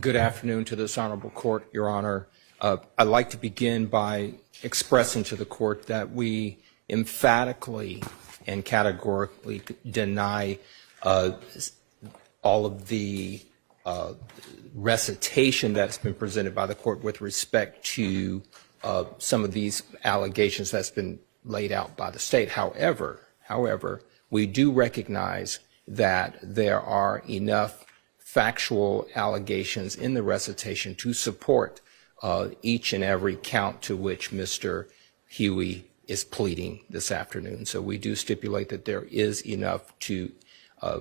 Good afternoon to this honorable court, Your Honor. I'd like to begin by expressing to the court that we emphatically and categorically deny all of the recitation that's been presented by the court with respect to some of these allegations that's been laid out by the state. However, we do recognize that there are enough factual allegations in the recitation to support each and every count to which Mr. Huey is pleading this afternoon. So we do stipulate that there is enough to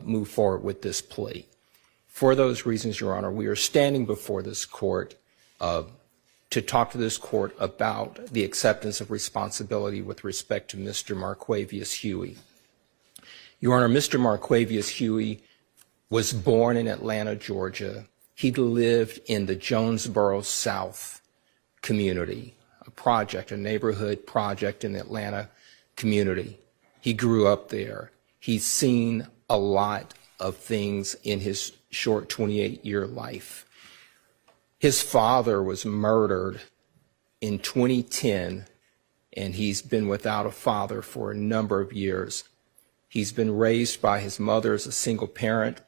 move forward with this plea. For those reasons, Your Honor, we are standing before this court to talk to this court about the acceptance of responsibility with respect to Mr. Marquavius Huey. Your Honor, Mr. Marquavius Huey was born in Atlanta, Georgia. He lived in the Jonesboro South community, a neighborhood project in the Atlanta community. He grew up there. He's seen a lot of things in his short 28-year life. His father was murdered in 2010, and he's been without a father for a number of years. He's been raised by his mother as a single parent.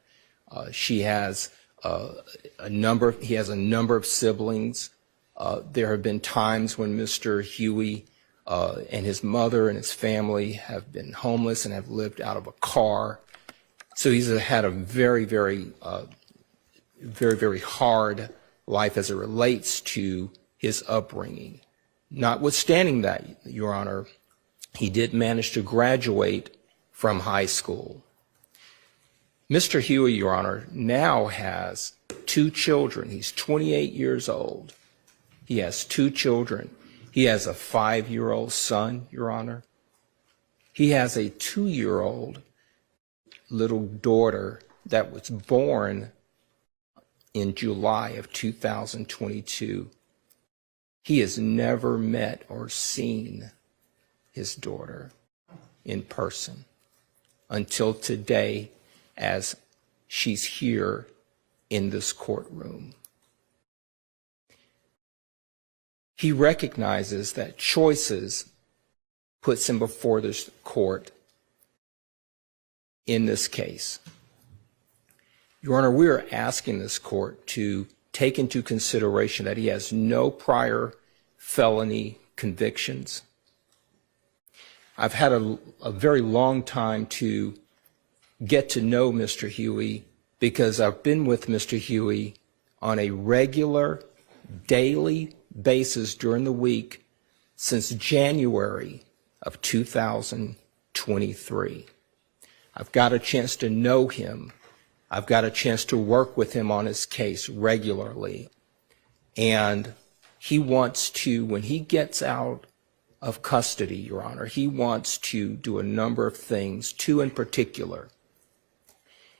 He has a number of siblings. There have been times when Mr. Huey and his mother and his family have been homeless and have lived out of a car. So he's had a very, very hard life as it relates to his upbringing. Notwithstanding that, Your Honor, he did manage to graduate from high school. Mr. Huey, Your Honor, now has 2 children. He's 28 years old. He has 2 children. He has a 5-year-old son, Your Honor. He has a 2-year-old little daughter that was born in July of 2022. He has never met or seen his daughter in person until today, as she's here in this courtroom. He recognizes that choices puts him before this court in this case. Your Honor, we are asking this court to take into consideration that he has no prior felony convictions. I've had a very long time to get to know Mr. Huey because I've been with Mr. Huey on a regular, daily basis during the week since January of 2023. I've got a chance to know him. I've got a chance to work with him on his case regularly. And he wants to, when he gets out of custody, Your Honor, he wants to do a number of things, 2 in particular.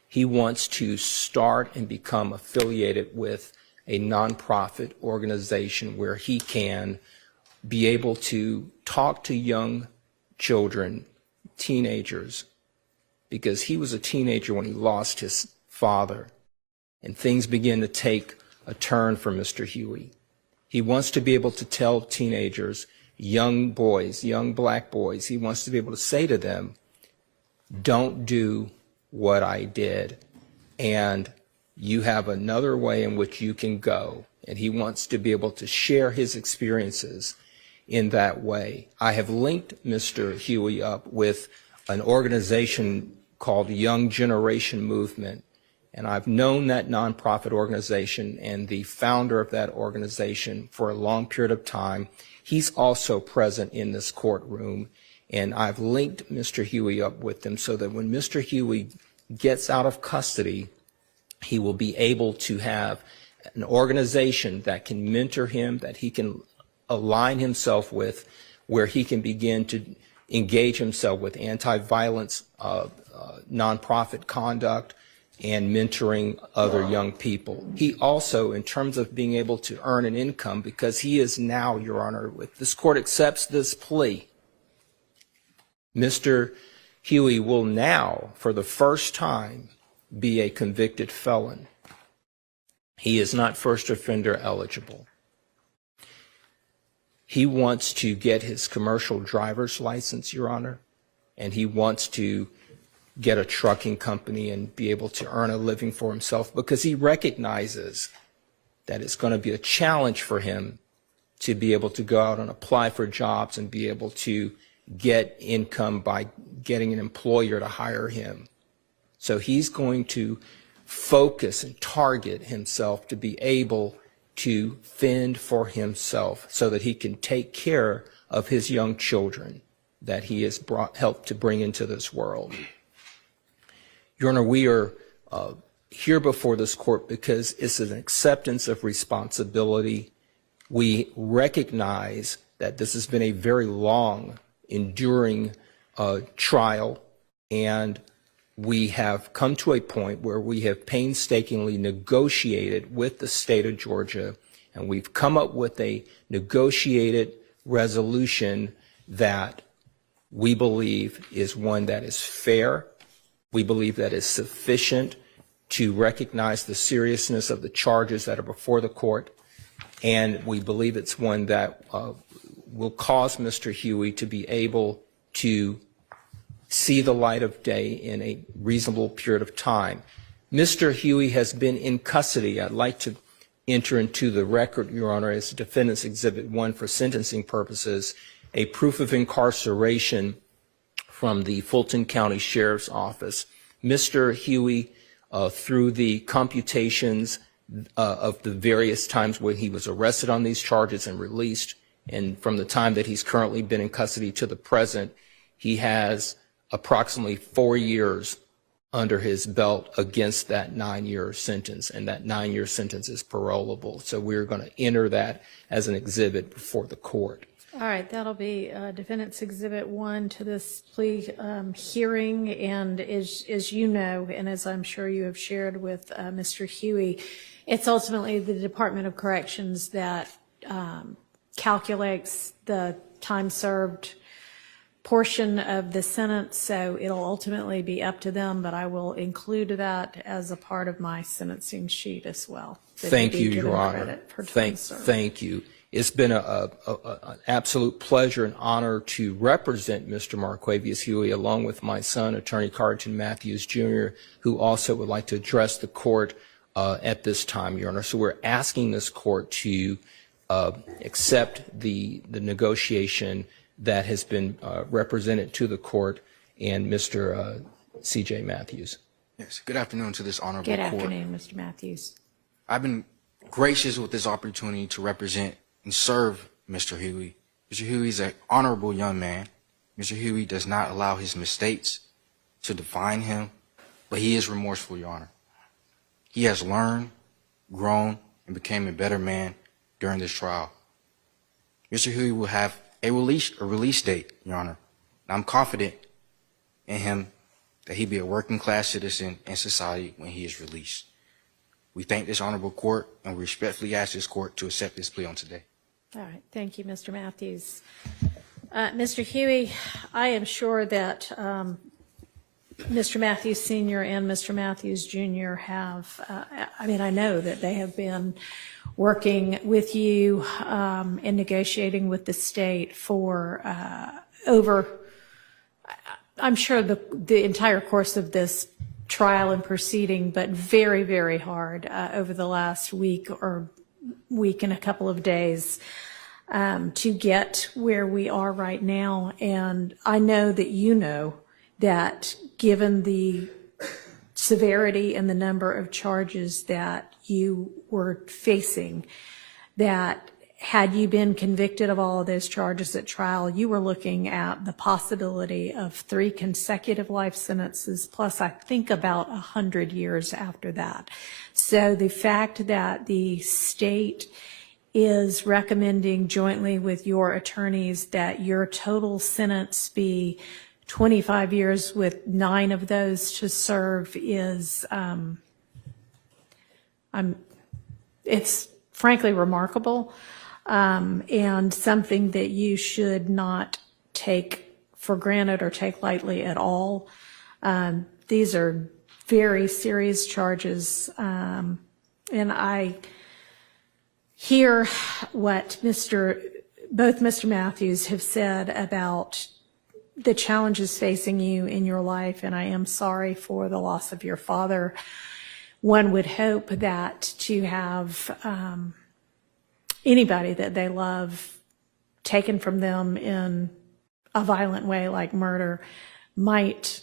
He wants to start and become affiliated with a nonprofit organization where he can be able to talk to young children, teenagers, because he was a teenager when he lost his father, and things began to take a turn for Mr. Huey. He wants to be able to tell teenagers, young boys, young black boys, he wants to be able to say to them, don't do what I did, and you have another way in which you can go. And he wants to be able to share his experiences in that way. I have linked Mr. Huey up with an organization called Young Generation Movement, and I've known that nonprofit organization and the founder of that organization for a long period of time. He's also present in this courtroom, and I've linked Mr. Huey up with them so that when Mr. Huey gets out of custody, he will be able to have an organization that can mentor him, that he can align himself with, where he can begin to engage himself with anti-violence nonprofit conduct and mentoring other young people. He also, in terms of being able to earn an income, because he is now, Your Honor, if this court accepts this plea, Mr. Huey will now, for the first time, be a convicted felon. He is not first offender eligible. He wants to get his commercial driver's license, Your Honor, and he wants to get a trucking company and be able to earn a living for himself because he recognizes that it's going to be a challenge for him to be able to go out and apply for jobs and be able to get income by getting an employer to hire him. So he's going to focus and target himself to be able to fend for himself so that he can take care of his young children that he has helped to bring into this world. Your Honor, we are here before this court because it's an acceptance of responsibility. We recognize that this has been a very long, enduring trial, and we have come to a point where we have painstakingly negotiated with the state of Georgia, and we've come up with a negotiated resolution that we believe is one that is fair. We believe that is sufficient to recognize the seriousness of the charges that are before the court, and we believe it's one that will cause Mr. Huey to be able to see the light of day in a reasonable period of time. Mr. Huey has been in custody. I'd like to enter into the record, Your Honor, as Defendant's Exhibit 1 for sentencing purposes, a proof of incarceration from the Fulton County Sheriff's Office. Mr. Huey, through the computations of the various times when he was arrested on these charges and released, and from the time that he's currently been in custody to the present, he has approximately 4 years under his belt against that 9-year sentence, and that 9-year sentence is parolable. So we're going to enter that as an exhibit before the court. All right, that'll be Defendant's Exhibit 1 to this plea hearing, and as you know, and as I'm sure you have shared with Mr. Huey, it's ultimately the Department of Corrections that calculates the time served portion of the sentence, so it'll ultimately be up to them, but I will include that as a part of my sentencing sheet as well. Thank you, Your Honor. Thank you. It's been an absolute pleasure and honor to represent Mr. Marquavius Huey along with my son, Attorney Careton Matthews Sr., who also would like to address the court at this time, Your Honor. So we're asking this court to accept the negotiation that has been represented to the court and Mr. C.J. Matthews. Yes, good afternoon to this honorable court. Good afternoon, Mr. Matthews. I've been gracious with this opportunity to represent and serve Mr. Huey. Mr. Huey is an honorable young man. Mr. Huey does not allow his mistakes to define him, but he is remorseful, Your Honor. He has learned, grown, and became a better man during this trial. Mr. Huey will have a release date, Your Honor. And I'm confident in him that he'll be a working class citizen in society when he is released. We thank this honorable court and we respectfully ask this court to accept this plea on today. All right, thank you, Mr. Matthews. Mr. Huey, I am sure that Mr. Matthews Sr. and Mr. Matthews Jr. have, I know that they have been working with you and negotiating with the state for over, I'm sure the entire course of this trial and proceeding, but very, very hard over the last week and a couple of days to get where we are right now. And I know that you know that given the severity and the number of charges that you were facing, that had you been convicted of all of those charges at trial, you were looking at the possibility of 3 consecutive life sentences, plus I think about 100 years after that. So the fact that the state is recommending jointly with your attorneys that your total sentence be 25 years with 9 of those to serve is, it's frankly remarkable. And something that you should not take for granted or take lightly at all. These are very serious charges, And I hear what both Mr. Matthews have said about the challenges facing you in your life, and I am sorry for the loss of your father. One would hope that to have anybody that they love taken from them in a violent way like murder might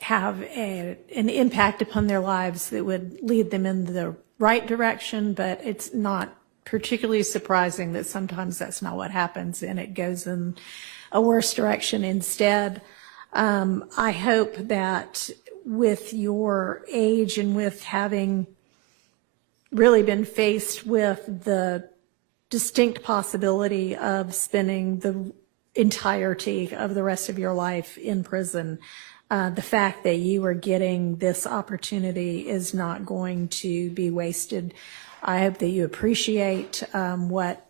have an impact upon their lives that would lead them in the right direction, but it's not particularly surprising that sometimes that's not what happens and it goes in a worse direction instead. I hope that with your age and with having really been faced with the distinct possibility of spending the entirety of the rest of your life in prison, the fact that you are getting this opportunity is not going to be wasted. I hope that you appreciate what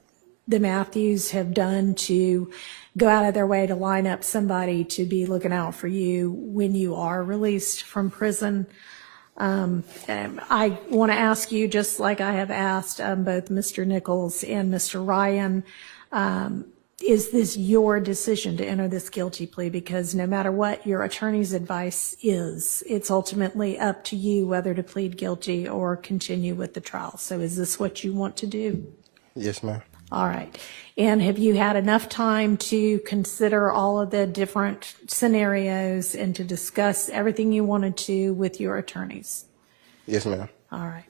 the Matthews have done to go out of their way to line up somebody to be looking out for you when you are released from prison. And I want to ask you, just like I have asked both Mr. Nichols and Mr. Ryan, is this your decision to enter this guilty plea? Because no matter what your attorney's advice is, it's ultimately up to you whether to plead guilty or continue with the trial. So is this what you want to do? Yes, ma'am. All right. And have you had enough time to consider all of the different scenarios and to discuss everything you wanted to with your attorneys? Yes, ma'am. All right.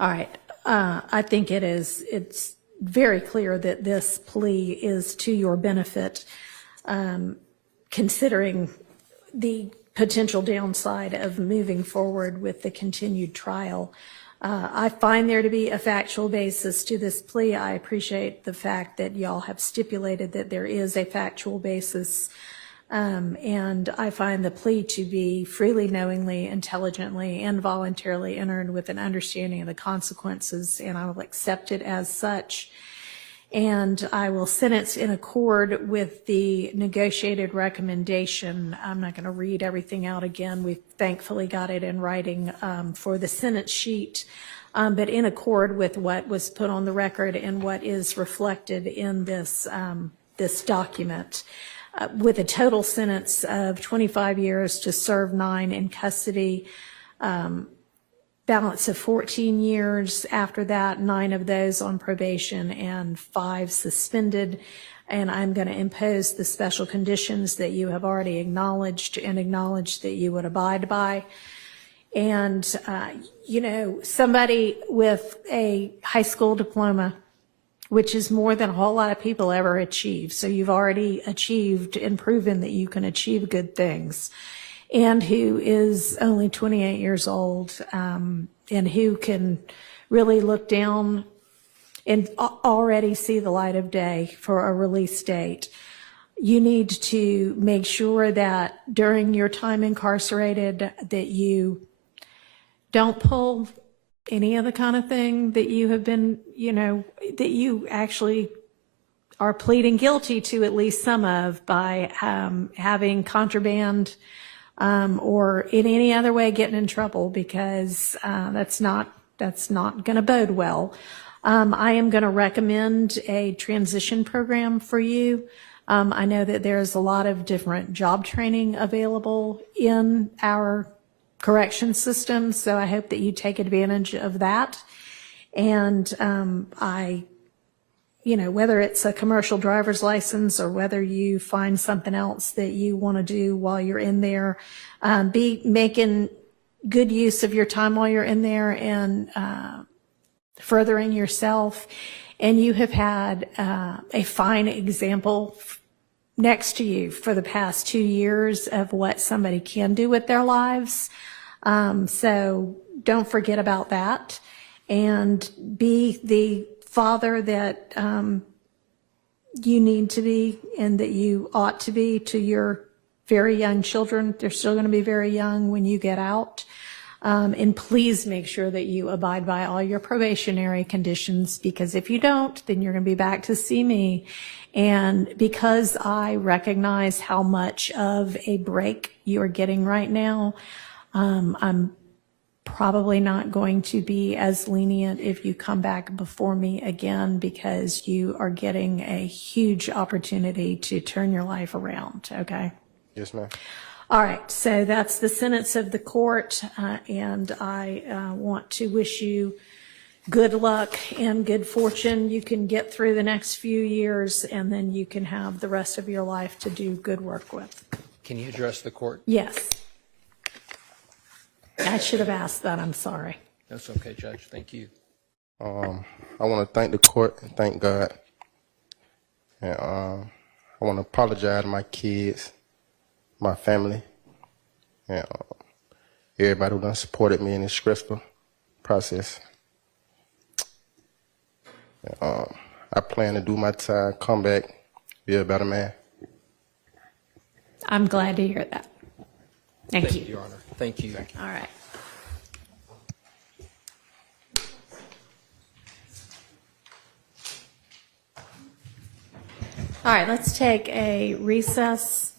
All right. I think it's very clear that this plea is to your benefit, considering the potential downside of moving forward with the continued trial. I find there to be a factual basis to this plea. I appreciate the fact that y'all have stipulated that there is a factual basis. And I find the plea to be freely, knowingly, intelligently, and voluntarily entered with an understanding of the consequences, and I will accept it as such. And I will sentence in accord with the negotiated recommendation. I'm not going to read everything out again. We thankfully got it in writing for the sentence sheet, but in accord with what was put on the record and what is reflected in this, this document. With a total sentence of 25 years to serve 9 in custody, balance of 14 years after that, 9 of those on probation and 5 suspended. And I'm going to impose the special conditions that you have already acknowledged and acknowledged that you would abide by. And, you know, somebody with a high school diploma, which is more than a whole lot of people ever achieve. So you've already achieved and proven that you can achieve good things. And who is only 28 years old, and who can really look down and already see the light of day for a release date. You need to make sure that during your time incarcerated that you don't pull any other kind of thing that you have been, you know, that you actually are pleading guilty to at least some of by having contraband or in any other way getting in trouble, because that's not going to bode well. I am going to recommend a transition program for you. I know that there's a lot of different job training available in our correction system, so I hope that you take advantage of that. And you know, whether it's a commercial driver's license or whether you find something else that you want to do while you're in there, be making good use of your time while you're in there and furthering yourself. And you have had a fine example next to you for the past 2 years of what somebody can do with their lives. So don't forget about that, and be the father that you need to be and that you ought to be to your very young children. They're still going to be very young when you get out. And please make sure that you abide by all your probationary conditions, because if you don't, then you're going to be back to see me. And because I recognize how much of a break you are getting right now, I'm probably not going to be as lenient if you come back before me again, because you are getting a huge opportunity to turn your life around, okay? Yes, ma'am. All right, so that's the sentence of the court, and I want to wish you good luck and good fortune. You can get through the next few years, and then you can have the rest of your life to do good work with. Can you address the court? Yes. I should have asked that, I'm sorry. That's okay, Judge. Thank you. I want to thank the court and thank God. And I want to apologize to my kids, my family, and everybody who done supported me in this stressful process. And, I plan to do my time, come back, be a better man. I'm glad to hear that. Thank you. Your Honor. Thank you. All right. All right, let's take a recess.